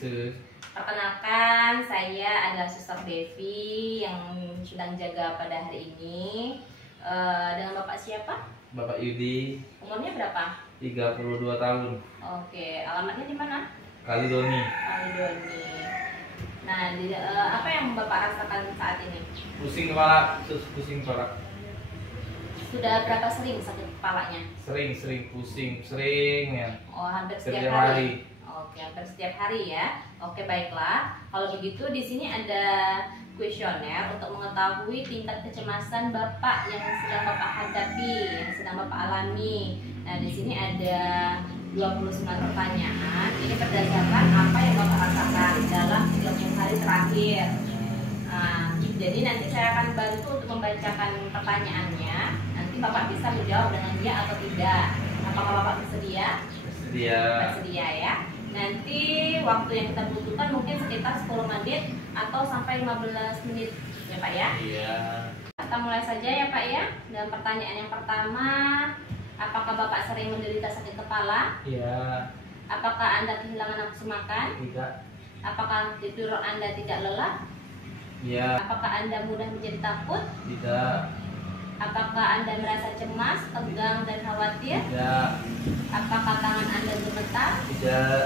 Sus. Perkenalkan, saya adalah Suster Devi yang sedang jaga pada hari ini. Dengan Bapak siapa? Bapak Yudi, Umurnya berapa? 32 tahun. Oke, alamatnya di mana? Kalidoni. Kalidoni. Nah, apa yang Bapak rasakan saat ini? Pusing kepala, Sus, pusing kepala. Sudah berapa sering sakit kepalanya? Sering pusing, sering ya. Oh, hampir Setiap setiap hari. hari. Oke, hampir setiap hari ya. Oke, baiklah. Kalau begitu di sini ada kuesioner untuk mengetahui tingkat kecemasan Bapak yang sedang Bapak hadapi, yang sedang Bapak alami. Nah, di sini ada 29 pertanyaan. Ini berdasarkan apa yang Bapak rasakan dalam 30 hari terakhir. Nah, jadi nanti saya akan bantu untuk membacakan pertanyaannya. Nanti Bapak bisa menjawab dengan ya atau tidak. Apakah Bapak bersedia? Bersedia. Bersedia ya. Nanti waktu yang kita butuhkan mungkin sekitar 10 menit atau sampai 15 menit ya Pak ya. Iya. Kita mulai saja ya Pak ya. Dan pertanyaan yang pertama, apakah Bapak sering menderita sakit kepala? Iya. Apakah Anda kehilangan nafsu makan? Tidak. Apakah tidur Anda tidak lelah? Iya. Apakah Anda mudah menjadi takut? Tidak. Apakah Anda merasa cemas, tegang, dan khawatir? Tidak. Apakah tangan Anda gemetar? Tidak.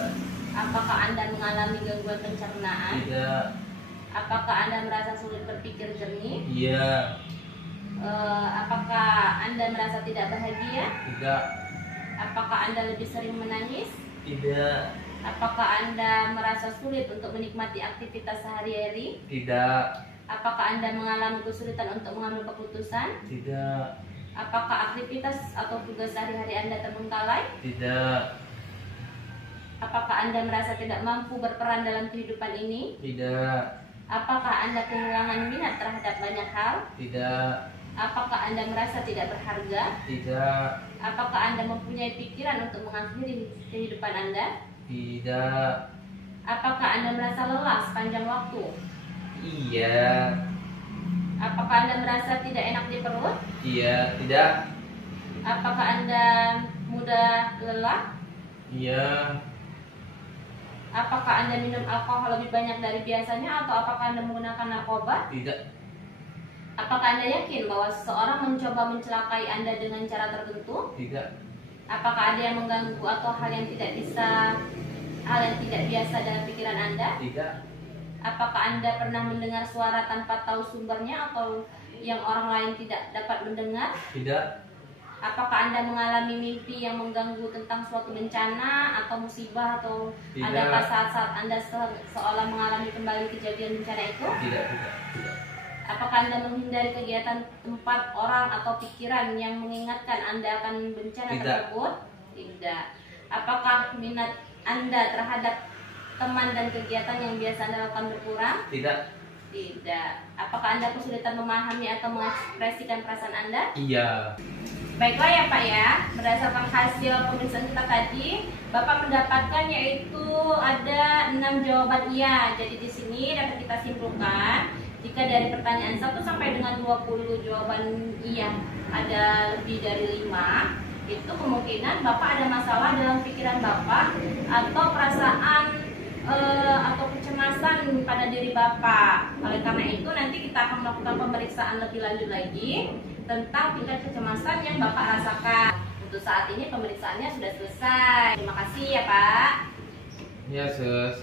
Apakah Anda mengalami gangguan pencernaan? Tidak. Apakah Anda merasa sulit berpikir jernih? Iya. Apakah Anda merasa tidak bahagia? Tidak. Apakah Anda lebih sering menangis? Tidak. Apakah Anda merasa sulit untuk menikmati aktivitas sehari-hari? Tidak. Apakah Anda mengalami kesulitan untuk mengambil keputusan? Tidak. Apakah aktivitas atau tugas sehari-hari Anda terbengkalai? Tidak. Apakah Anda merasa tidak mampu berperan dalam kehidupan ini? Tidak. Apakah Anda kehilangan minat terhadap banyak hal? Tidak. Apakah Anda merasa tidak berharga? Tidak. Apakah Anda mempunyai pikiran untuk mengakhiri kehidupan Anda? Tidak. Apakah Anda merasa lelah sepanjang waktu? Iya. Apakah Anda merasa tidak enak di perut? Iya. Tidak. Apakah Anda mudah lelah? Iya. Apakah Anda minum alkohol lebih banyak dari biasanya atau apakah Anda menggunakan narkoba? Tidak. Apakah Anda yakin bahwa seseorang mencoba mencelakai Anda dengan cara tertentu? Tidak. Apakah ada yang mengganggu atau hal yang tidak biasa dalam pikiran Anda? Tidak. Apakah Anda pernah mendengar suara tanpa tahu sumbernya atau yang orang lain tidak dapat mendengar? Tidak. Apakah Anda mengalami mimpi yang mengganggu tentang suatu bencana atau musibah atau Tidak. adakah saat-saat Anda seolah mengalami kembali kejadian bencana itu? Tidak. Tidak. Apakah Anda menghindari kegiatan tempat, orang, atau pikiran yang mengingatkan Anda akan bencana Tidak. tersebut? Tidak. Apakah minat Anda terhadap teman dan kegiatan yang biasa Anda lakukan berkurang? Tidak. Tidak. Apakah Anda kesulitan memahami atau mengekspresikan perasaan Anda? Iya. Baiklah ya Pak ya, berdasarkan hasil pemeriksaan kita tadi, Bapak mendapatkan yaitu ada 6 jawaban iya. Jadi di sini dapat kita simpulkan jika dari pertanyaan 1 sampai dengan 20 jawaban iya ada lebih dari 5, itu kemungkinan Bapak ada masalah dalam pikiran Bapak atau perasaan atau kecemasan pada diri Bapak. Oleh karena itu nanti kita akan melakukan pemeriksaan lebih lanjut lagi tentang tingkat kecemasan yang Bapak rasakan. Untuk saat ini pemeriksaannya sudah selesai. Terima kasih ya Pak. Iya, Sus.